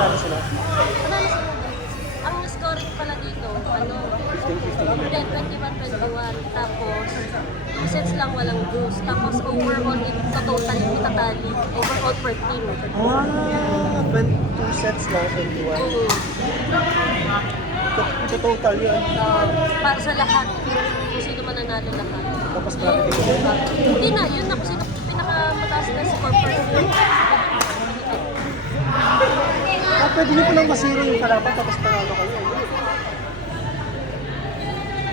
Panalo sila. Panalo sila. Ang scoring pala dito, ano, 21-21. Tapos, 2 sets lang walang goals. Tapos, overall, sa total yung itatali. Overall per team. 2 sets lang, 21. Oo. Ito total yun. Para sa lahat. Kung sino man nanalo lahat. Tapos bracket dito din. Hindi na, yun na. Kung sino pinakamataas na score per team. Pwede nyo palang masira yung kalaban tapos panalo kayo.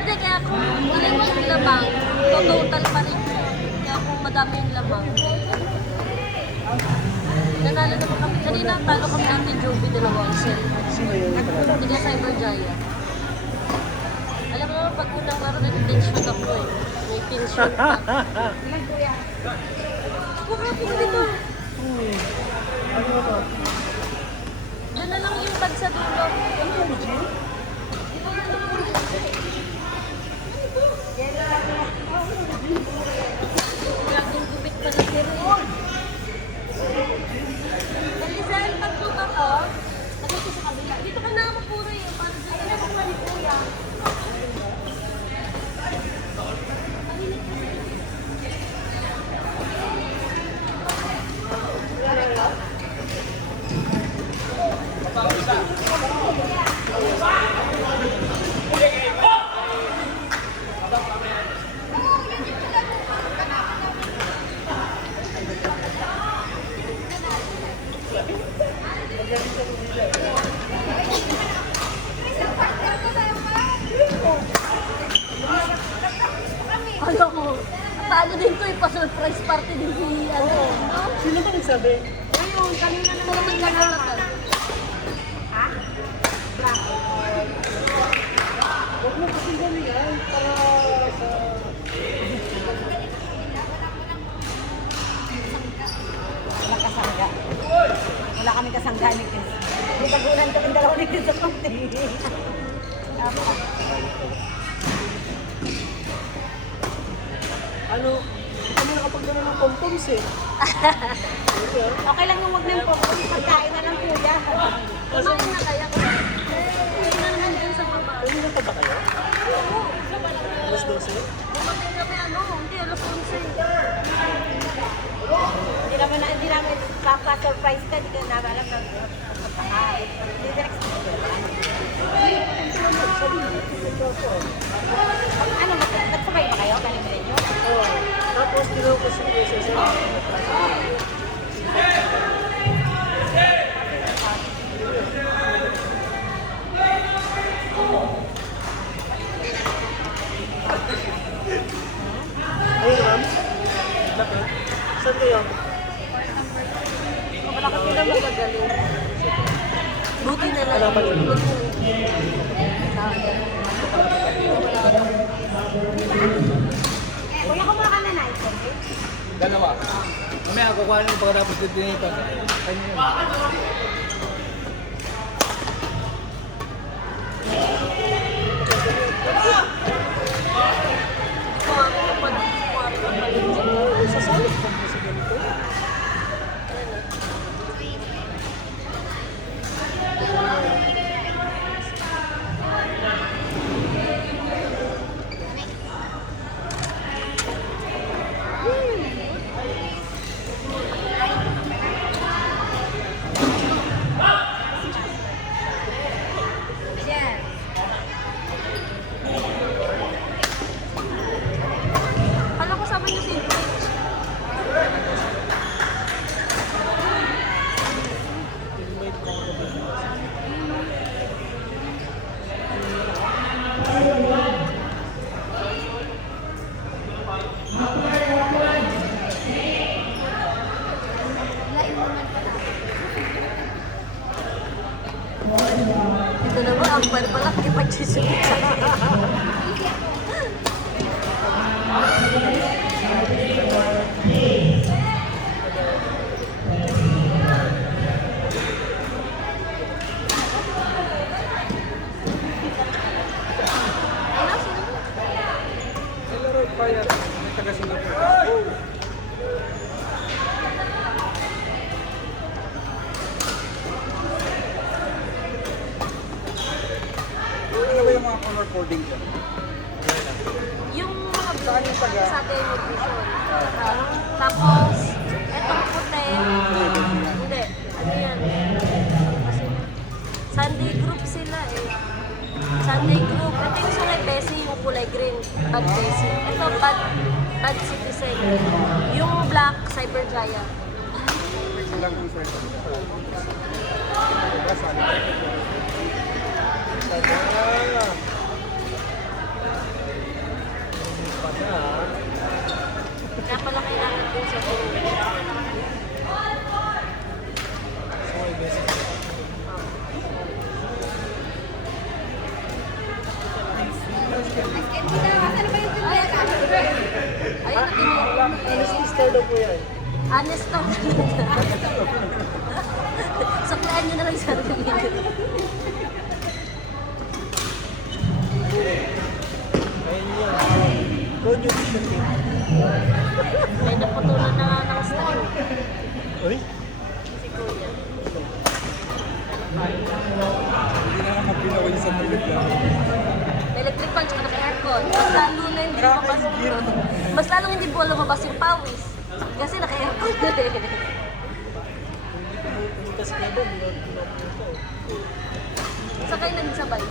Hindi, kaya kung ilan yung lamang, total pa rin. Kaya kung madami yung lamang, nanalo naman kami. Kanina, talo kami natin Joby de la Wansel. Sino yun yung panalo? Hindi ka Cyber Giant. Alam mo, pag unang laro, nag-pin shoot ako eh. May pin shoot pa. Kumapin dito. Ano ba ito? Diyan na lang yung tag sa dulo. Laging gupit pa na sila eh. Nalisan, pagluka ko. Nagkita sa kabila. Dito ka na ako puro eh. Para dito na ako ni Kuya. Ano ko? Talo din to eh. Pa-surprise party din si ano. No? Sino ba nagsabi? Ayun, kanina na naman naglalakad. Ha? Huwag mo kasi gawin yan para sa... Wala kasangga. Wala kami kasangga ni Chris. May tagunan kami dalawa ni Chris sa konti. Ano? Hindi kami nakapagdala ng pom-poms eh. Okay lang yung wag ng popcorn. Pagkain na lang kuya. Kumain na kaya ko. Kumain na naman din sa baba. Pwede na pa ba kayo? Oo. Alas 12? Kumain kami ano, hindi alas 11. Hindi namin papa-surprise ka. Hindi ka namin alam na pagkakain. Hindi direct sa ano, nagsabay ba kayo? Kanina nyo? Oo. Tapos tinaw ko si SSL. Ayun ma'am. Bakit? Saan kayo? Wala ka sila magagaling. Buti na lang. Wala pa rin. Kuya, kumaka na na ito. Dalawa. Mamaya kukuha nyo pagkatapos dito nito. Kanya yun. Sasalit pa kasi ganito. Kala ko sabi niyo si Rich. Ito naman, ang balbalak ipag-sisipit sa Fire. May taga-Singapore. mga color coding ko? Yung mga blue sa atin nutrition. Tapos, etong puti, hindi. Ano yan? Kasi, Sunday group sila eh. Sunday group. Ito yung Sungay Besi, yung kulay green. Bad Besi. Ito, bad Citizen. Yung black, Cyber Giant. Lang ang sir. Kaya pala kailangan din sa buhay. Ayun na din. Sister daw po yan. Honest to. Saklaan nyo na lang sa sarili nyo. Ayun yan. Road yung vision team. May naputulan na nga ng string. Uy? Si Kuya. Hindi na naman pinawin sa tulog lang. Electric fan tsaka naka-aircon. Mas lalo na hindi lumabas. Mas lalong hindi po lumabas yung pawis. Kasi naka-aircon na eh. Pumunta si Kevin, hindi na pumunta eh. Sakay na din sabay.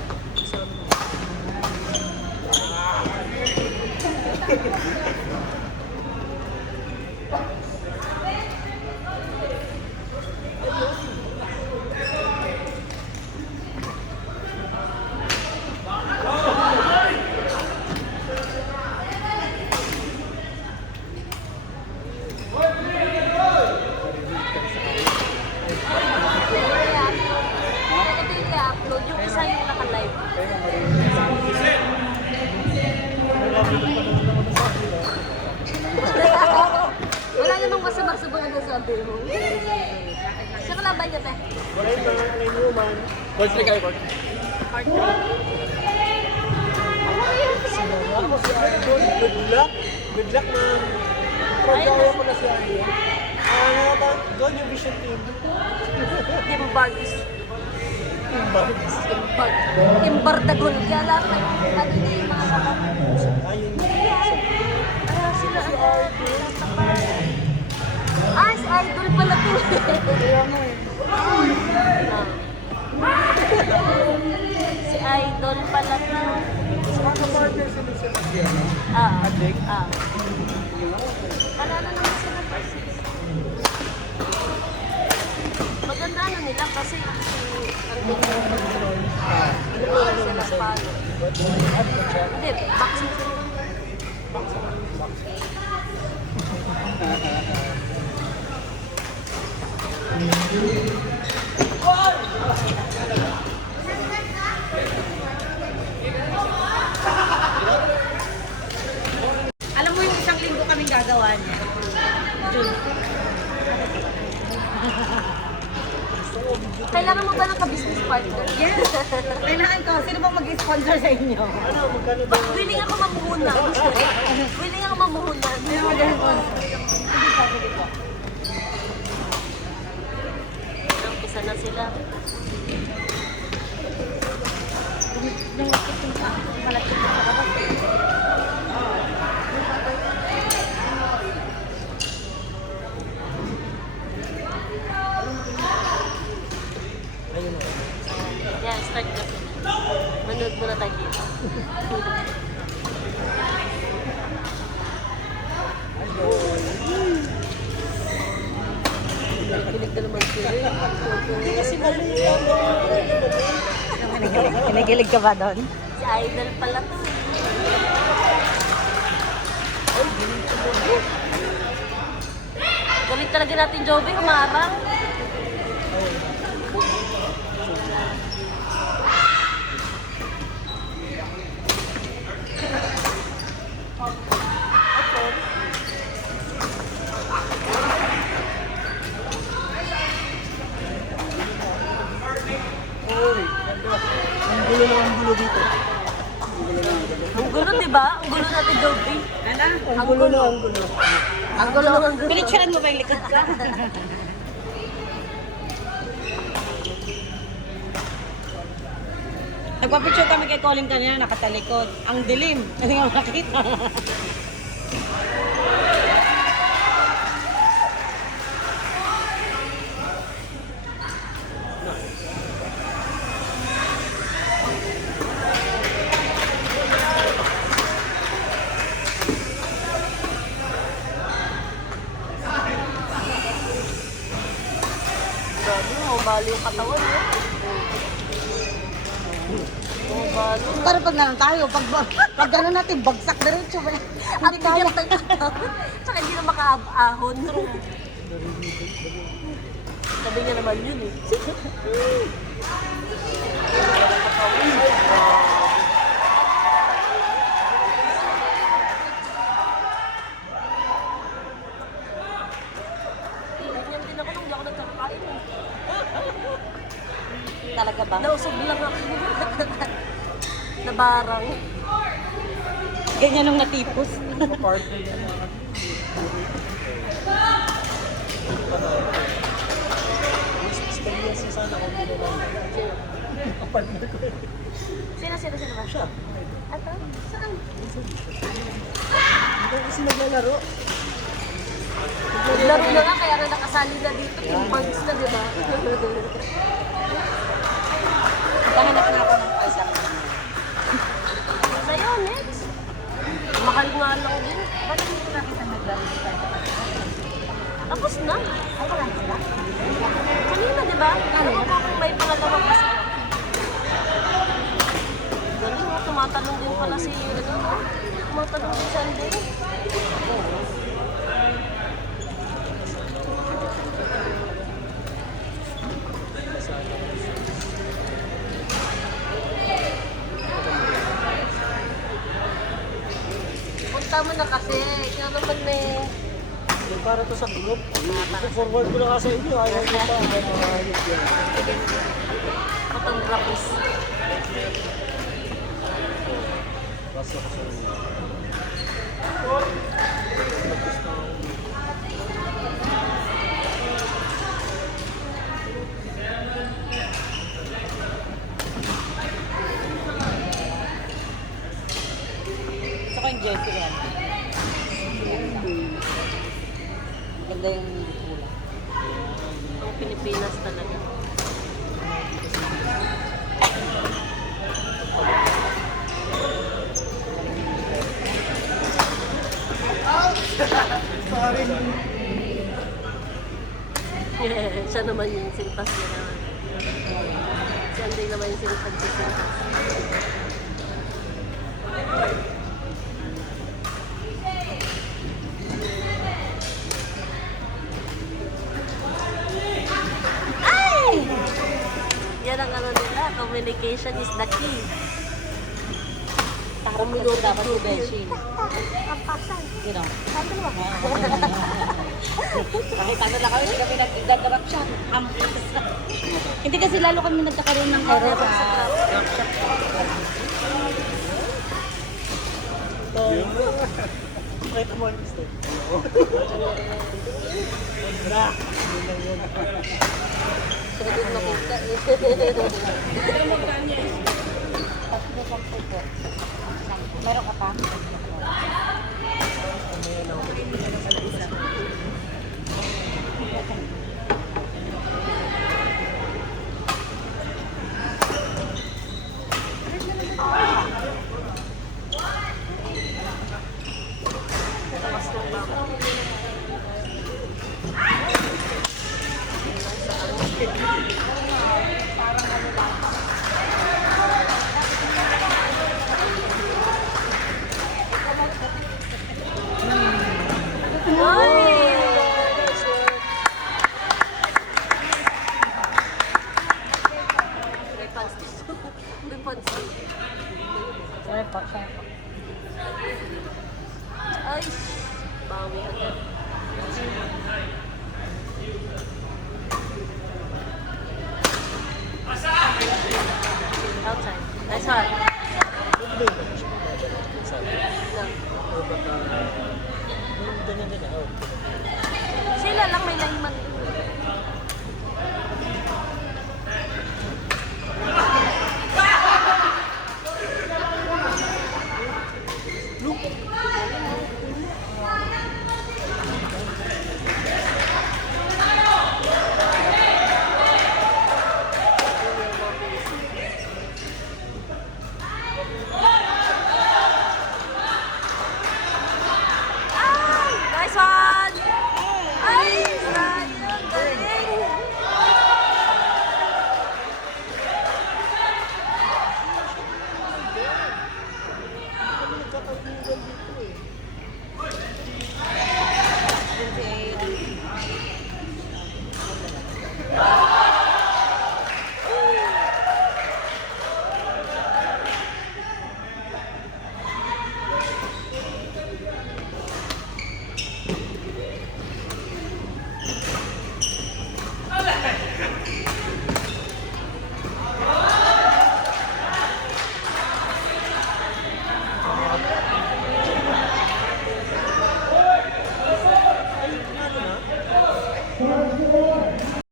Ito yung i-upload. Yung isa yung naka-live. Wala namang masama-sama na sabi mo. Siya kalaban niya, te. Wala yung mga kay Newman. What's the guy, Court? Ako si Idol. Good luck. Good luck, ma'am. Pagkaya ko na si Idol. Ano ba? Doon yung vision team. Team Bards. Timbar Dagon. Kaya lang, ano niya yung mga Ayun. Kaya sila si Idol pala to. Kaya mo eh. Si Idol pala to. Mga partner sila sa Kalala naman sila pa maganda ano nila kasi ang ganyan yung control. Sila palo. Hindi, boxing sila. Alam mo yung isang linggo kaming gagawa niya. June. Kailangan mo ba ng ka-business partner? Yes. Kailangan ko. Sino bang mag-sponsor sa inyo? Ano, magkano ba? Willing ako mamuhunan. Willing ako mamuhunan. Sino mag-sponsor? Hindi po, hindi po. Isa na sila. Yung malakit yung malakit yung kakabas. Yan, start na. Manood muna tayo dito. Kinig ka naman sila. Hindi kasi mali yan. Kinikilig ka ba doon? Si Idol pala to. Galit talaga natin, Joby, humarang. Ang gulo na ang gulo dito. Ang gulo, di ba? Ang gulo natin, Joby. Ano? Ang gulo na ang gulo. Ang gulo, ang gulo. Pinicturean mo ba yung likod ka? Nagpapicture kami kay Colin kanina, nakatalikod. Ang dilim. Hindi nga makita. Grabe, umali yung katawan eh. Umali. Para pag nalang tayo, pag gano'n natin, bagsak na rin siya. At Hindi kaya. bigyan ng katawan. Tsaka hindi na makaahon. Sabi niya naman yun eh. Ganyan din ako nung hindi ako nagkakain eh. Talaga ba? Nausog lang ako. Nabarang. Ganyan nung natipos. Partner yan. Experience sana kung hindi naman. Partner ko. Sino ba? Siya. Ato? Saan? Hindi ko kasi naglalaro. Laro na nga, kaya nga nakasali na dito. Team bugs na, di ba? Pahanap na ako ng pasang. Sa'yo, next. Mahal nga lang din. Ba't hindi ko nakita naglaro si Tata? Tapos na. Ay, wala na sila? Kanina, di ba? Ano ko kung may pangalawa pa sila. Galing mo, tumatanong din pala si tumatanong din si Andy. Punta mo na kasi. Kaya naman eh. Yung para to sa group. Forward ko na nga sa inyo. Ayaw ko pa. Ayos yan. Photographies. Basta ko sa inyo. Gusto ko yung Jessie yan. Ganda yung kulay. Ang Pilipinas talaga. Sorry. Siya naman yung sintas niya naman. Si Andy naman yung sintas. Yan ang ano nila, communication is the key. Parang minuto dapat si Beshi. Ang pasan. You know? Saan ba? Kahit ano lang kami, hindi kami nagdadrap siya. Hindi kasi lalo kami nagkakaroon ng error sa workshop. Right mo yung mistake. Na. Pwede makita eh. Meron ka pa? Sorry po, sorry po. Ay, bawi agad.